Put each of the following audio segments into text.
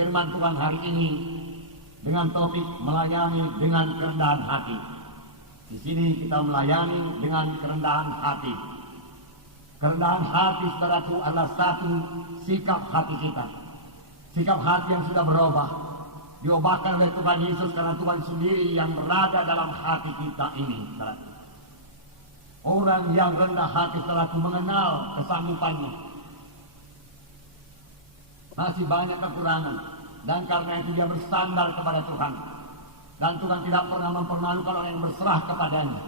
firman Tuhan hari ini dengan topik melayani dengan kerendahan hati. Di sini kita melayani dengan kerendahan hati. Kerendahan hati, saudaraku, adalah satu sikap hati kita. Sikap hati yang sudah berubah, diubahkan oleh Tuhan Yesus karena Tuhan sendiri yang berada dalam hati kita ini, saudaraku. Orang yang rendah hati, saudaraku, mengenal kesanggupannya. Masih banyak kekurangan, dan karena itu dia bersandar kepada Tuhan. Dan Tuhan tidak pernah mempermalukan orang yang berserah kepadanya.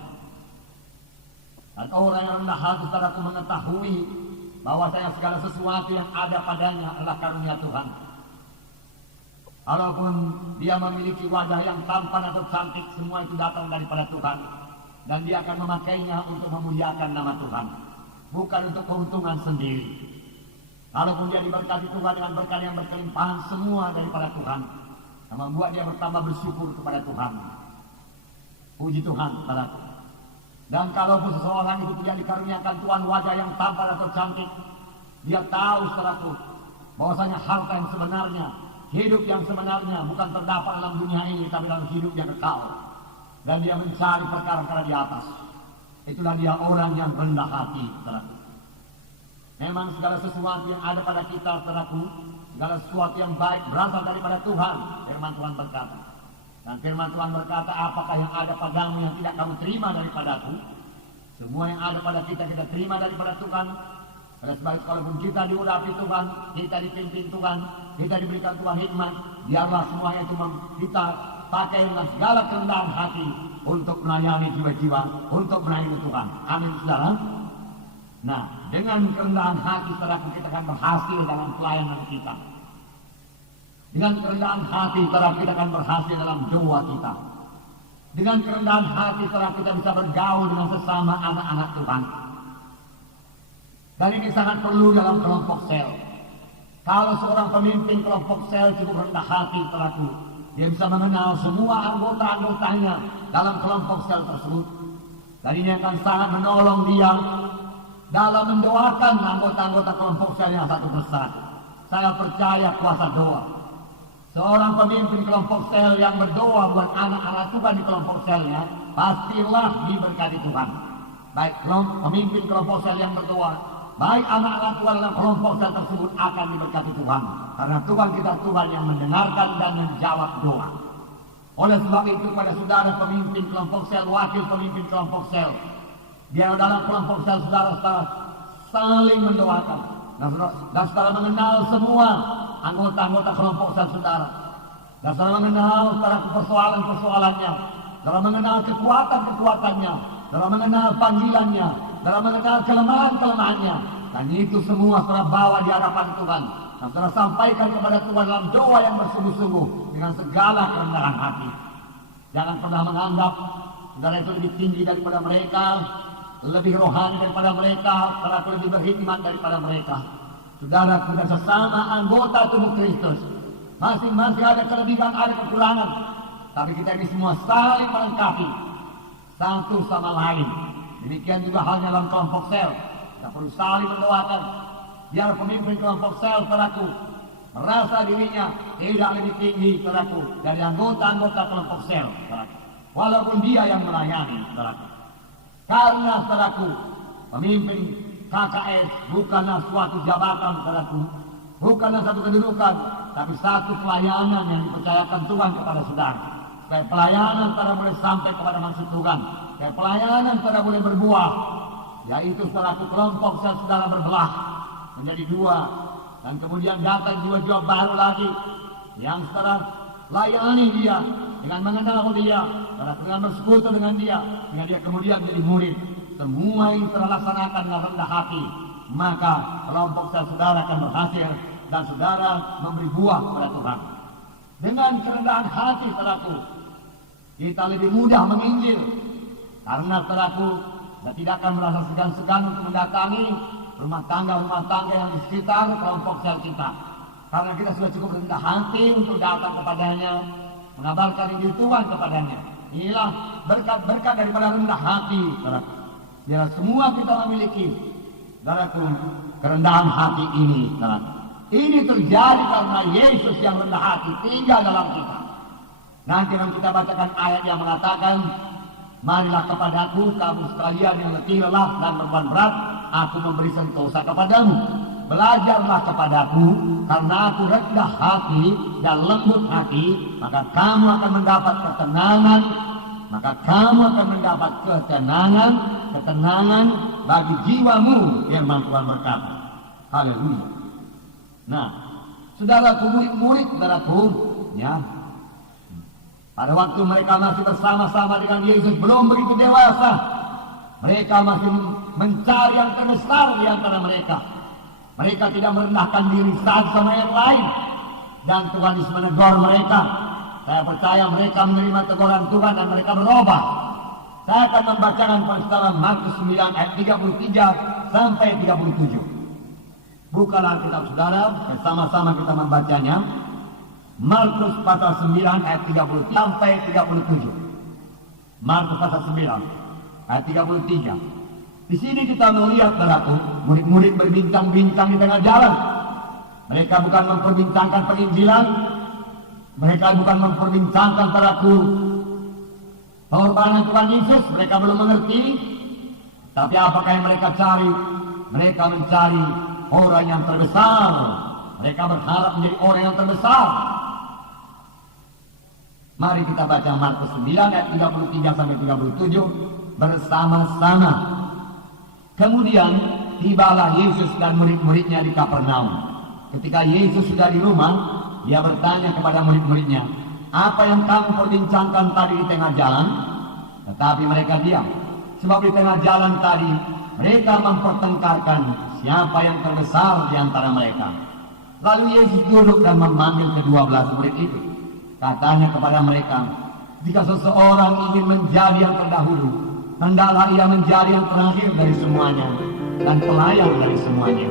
Dan orang yang rendah hati, saudaraku, mengetahui bahwasanya segala sesuatu yang ada padanya adalah karunia Tuhan. Walaupun dia memiliki wajah yang tampan atau cantik, semua itu datang daripada Tuhan. Dan dia akan memakainya untuk memuliakan nama Tuhan, bukan untuk keuntungan sendiri. Walaupun dia diberkati Tuhan dengan berkat yang berkelimpahan, semua daripada Tuhan, yang membuat dia bertambah bersyukur kepada Tuhan. Puji Tuhan, saudaraku. Dan kalaupun seseorang itu tidak dikaruniakan Tuhan wajah yang tampan atau cantik, dia tahu, saudaraku, bahwasanya harta yang sebenarnya, hidup yang sebenarnya bukan terdapat dalam dunia ini, tapi dalam hidup yang kekal. Dan dia mencari perkara-perkara di atas. Itulah dia orang yang rendah hati, saudaraku. Memang segala sesuatu yang ada pada kita, saudaraku, segala sesuatu yang baik berasal daripada Tuhan. Firman Tuhan berkata. Dan firman Tuhan berkata, apakah yang ada padamu yang tidak kamu terima daripadaku? Semua yang ada pada kita, kita terima daripada Tuhan. Oleh sebab itu, kalaupun kita diurapi Tuhan, kita dipimpin Tuhan, kita diberikan Tuhan hikmat, biarlah semuanya itu kita pakai dengan segala kerendahan hati untuk melayani jiwa-jiwa, untuk melayani Tuhan. Amin, saudara. Nah, dengan kerendahan hati, saudara, kita akan berhasil dalam pelayanan kita. Dengan kerendahan hati, saudara, kita akan berhasil dalam doa kita. Dengan kerendahan hati, saudara, kita bisa bergaul dengan sesama anak-anak Tuhan. Dan ini sangat perlu dalam kelompok sel. Kalau seorang pemimpin kelompok sel cukup rendah hati, saudaraku, dia bisa mengenal semua anggota-anggotanya dalam kelompok sel tersebut. Dan ini akan sangat menolong dia dalam mendoakan anggota-anggota kelompok selnya satu persatu. Saya percaya kuasa doa. Seorang pemimpin kelompok sel yang berdoa buat anak-anak Tuhan di kelompok selnya, pastilah diberkati Tuhan. Baik pemimpin kelompok sel yang berdoa, baik anak-anak Tuhan dalam kelompok sel tersebut akan diberkati Tuhan. Karena Tuhan kita Tuhan yang mendengarkan dan menjawab doa. Oleh sebab itu, pada saudara pemimpin kelompok sel, wakil pemimpin kelompok sel, biar dalam kelompok sel saudara-saudara saling mendoakan. Dan saudara mengenal semua anggota-anggota kelompok sel saudara. Dan saudara mengenal persoalan-persoalannya. Saudara mengenal kekuatan-kekuatannya. Saudara mengenal panggilannya. Saudara mengenal kelemahan-kelemahannya. Dan itu semua saudara bawa di hadapan Tuhan. Dan saudara sampaikan kepada Tuhan dalam doa yang bersungguh-sungguh dengan segala kerendahan hati. Jangan pernah menganggap saudara itu lebih tinggi daripada mereka, lebih rohani daripada mereka, saudara lebih berhikmat daripada mereka. Saudara, kita sesama anggota tubuh Kristus, masing-masing ada kelebihan, ada kekurangan, tapi kita ini semua saling melengkapi satu sama lain. Demikian juga halnya dalam kelompok sel, kita perlu saling mendoakan. Biar pemimpin kelompok sel, saudaraku, merasa dirinya tidak lebih tinggi, saudaraku, dari anggota-anggota kelompok sel, saudaraku, walaupun dia yang melayani, saudaraku. Karena, saudaraku, pemimpin KKS bukanlah suatu jabatan, saudaraku, bukanlah satu kedudukan, tapi satu pelayanan yang dipercayakan Tuhan kepada saudara. Supaya pelayanan saudara boleh sampai kepada maksud Tuhan, supaya pelayanan saudara boleh berbuah, yaitu saudaraku kelompok saudara berbelah menjadi dua, dan kemudian datang jiwa-jiwa baru lagi yang saudara layani dia dengan mengenal dia, saudara dengan bersekutu dengan dia kemudian menjadi murid. Semua ini terlaksanakan dengan rendah hati, maka kelompok saudara akan berhasil dan saudara memberi buah kepada Tuhan. Dengan kerendahan hati, saudaraku, kita lebih mudah menginjil, karena saudaraku, kita tidak akan merasa segan-segan untuk mendatangi rumah tangga yang di sekitar kelompok sel kita, karena kita sudah cukup rendah hati untuk datang kepadanya, mengabarkan Injil Tuhan kepadanya. Inilah berkat-berkat daripada rendah hati, saudaraku. Biar semua kita memiliki, saudaraku, kerendahan hati ini, saudaraku. Ini terjadi karena Yesus yang rendah hati tinggal dalam kita. Nanti akan kita bacakan ayat yang mengatakan, marilah kepadaku kamu sekalian yang letih lelah dan beban berat, aku memberi sentosa kepadamu. Belajarlah kepadaku, karena aku rendah hati dan lembut hati, maka kamu akan mendapat ketenangan. Maka kamu akan mendapat ketenangan bagi jiwamu, firman Tuhan berkata. Haleluya. Nah, saudaraku, murid-murid, saudaraku, ya, pada waktu mereka masih bersama-sama dengan Yesus belum begitu dewasa, mereka masih mencari yang terbesar di antara mereka. Mereka tidak merendahkan diri satu sama yang lain, dan Tuhan Yesus menegur mereka. Saya percaya mereka menerima teguran Tuhan dan mereka berubah. Saya akan membacakan peristiwa Markus 9 ayat 33 sampai 37. Bukalah Alkitab saudara, bersama-sama kita membacanya. Markus pasal 9 ayat 33 sampai 37. Markus pasal 9 ayat 33. Di sini kita melihat saudaraku, murid-murid berbincang-bincang di tengah jalan. Mereka bukan memperbincangkan penginjilan, mereka bukan memperbincangkan saudaraku pengorbanan Tuhan Yesus, mereka belum mengerti. Tapi apakah yang mereka cari? Mereka mencari orang yang terbesar. Mereka berharap menjadi orang yang terbesar. Mari kita baca Markus 9 ayat 33 sampai 37 bersama-sama. Kemudian tibalah Yesus dan murid-muridnya di Kapernaum. Ketika Yesus sudah di rumah, dia bertanya kepada murid-muridnya, apa yang kamu perbincangkan tadi di tengah jalan? Tetapi mereka diam. Sebab di tengah jalan tadi mereka mempertengkarkan siapa yang terbesar di antara mereka. Lalu Yesus duduk dan memanggil ke-12 murid itu. Katanya kepada mereka, jika seseorang ingin menjadi yang terdahulu, hendaklah ia menjadi yang terakhir dari semuanya dan pelayan dari semuanya.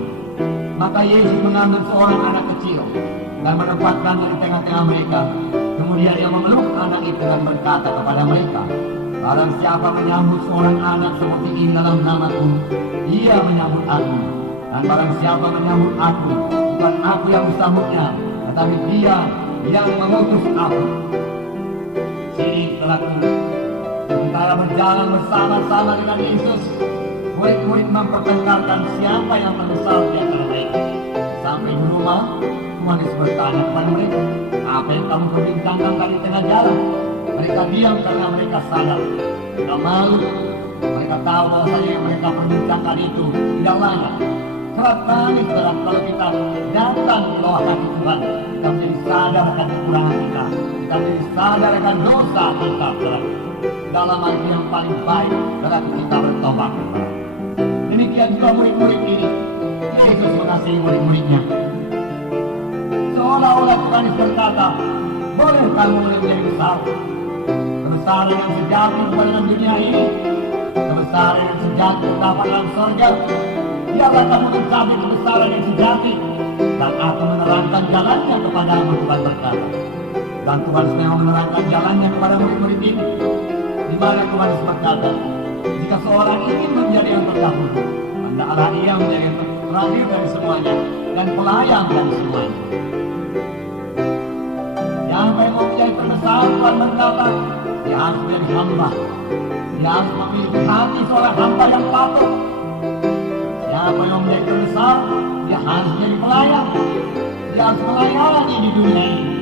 Maka Yesus mengambil seorang anak kecil dan menempatkannya di tengah-tengah mereka. Kemudian ia memeluk anak itu dan berkata kepada mereka, barang siapa menyambut seorang anak seperti ini dalam namaku, ia menyambut aku. Dan barang siapa menyambut aku, bukan aku yang disambutnya, tetapi dia yang mengutus aku. Sini telah sementara berjalan bersama-sama dengan Yesus, murid-murid mempertengkarkan siapa yang terbesar di antara mereka. Sampai di rumah, Tuhan Yesus bertanya kepada mereka, apa yang kamu perbincangkan tadi di tengah jalan? Mereka diam karena mereka sadar, tidak malu. Mereka tahu bahwasanya yang mereka perbincangkan itu tidak layak. Kerap kali saudara, kalau kita datang di bawah kaki Tuhan, kita menjadi sadar akan kekurangan kita, kita menjadi sadar akan dosa kita, saudara. Dalam hal yang paling baik, saudara, kita bertobat. Demikian juga murid-murid ini, Yesus mengasihi murid-muridnya. Seolah-olah Tuhan berkata, boleh kamu menjadi besar. Kebesaran yang sejati bukan dalam dunia ini, kebesaran yang sejati terdapat dalam surga. Biarlah kamu mencapai kebesaran yang sejati, dan aku menerangkan jalannya kepadamu, Tuhan berkata. Dan Tuhan memang menerangkan jalannya kepada murid-murid ini. Di mana Tuhan berkata, jika seorang ingin menjadi yang terdahulu, hendaklah ia menjadi yang terakhir dari semuanya dan pelayan dari semuanya. Siapa yang mau menjadi terbesar, Tuhan berkata, dia harus menjadi hamba. Dia harus memiliki hati seorang hamba yang patuh. Siapa yang menjadi terbesar, dia harus menjadi pelayan. Dia harus melayani di dunia ini.